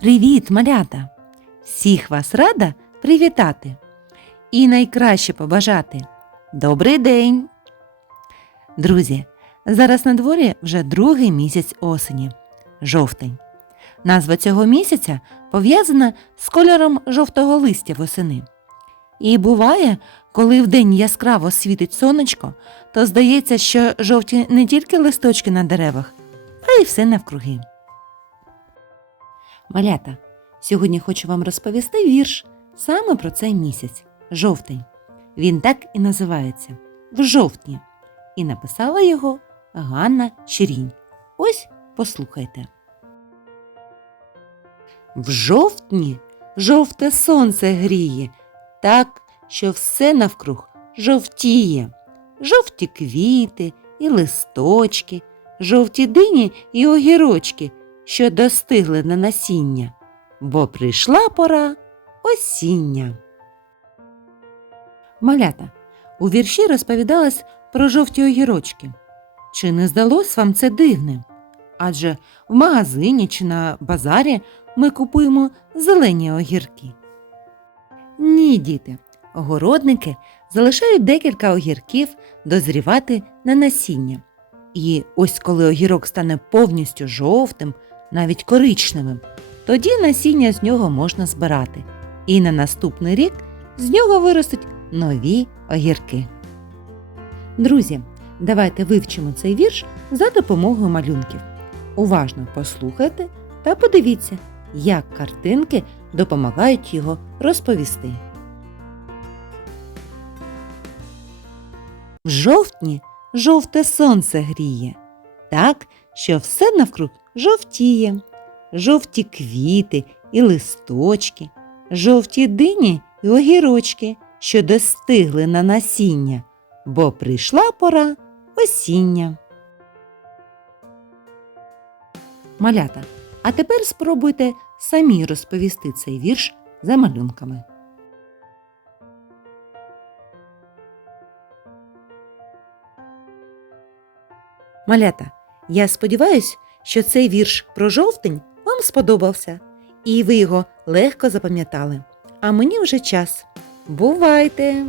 Привіт, малята! Всіх вас рада привітати і найкраще побажати Добрий день! Друзі, зараз на дворі вже другий місяць осені жовтень. Назва цього місяця пов'язана з кольором жовтого листя восени. І буває, коли вдень яскраво світить сонечко, то здається, що жовті не тільки листочки на деревах, а й все навкруги. Малята, сьогодні хочу вам розповісти вірш саме про цей місяць жовтень. Він так і називається В жовтні. І написала його Ганна Щирінь. Ось послухайте. В жовтні жовте сонце гріє, так, що все навкруг жовтіє. Жовті квіти і листочки, жовті дині і огірочки, що достигли на насіння, бо прийшла пора осіння. Малята, у вірші розповідалось про жовті огірочки. Чи не здалось вам це дивним? Адже в магазині чи на базарі ми купуємо зелені огірки. Ні, діти, огородники залишають декілька огірків дозрівати на насіння. І ось коли огірок стане повністю жовтим, навіть коричневим, тоді насіння з нього можна збирати. І на наступний рік з нього виростуть нові огірки. Друзі, давайте вивчимо цей вірш за допомогою малюнків. Уважно послухайте та подивіться, як картинки допомагають його розповісти. В жовтні жовте сонце гріє, так, що все навкруг жовтіє, жовті квіти і листочки, жовті дині і огірочки, що достигли на насіння, бо прийшла пора осіння. Малята, а тепер спробуйте самі розповісти цей вірш за малюнками. Малята, я сподіваюся, що цей вірш про жовтень вам сподобався, і ви його легко запам'ятали. А мені вже час. Бувайте!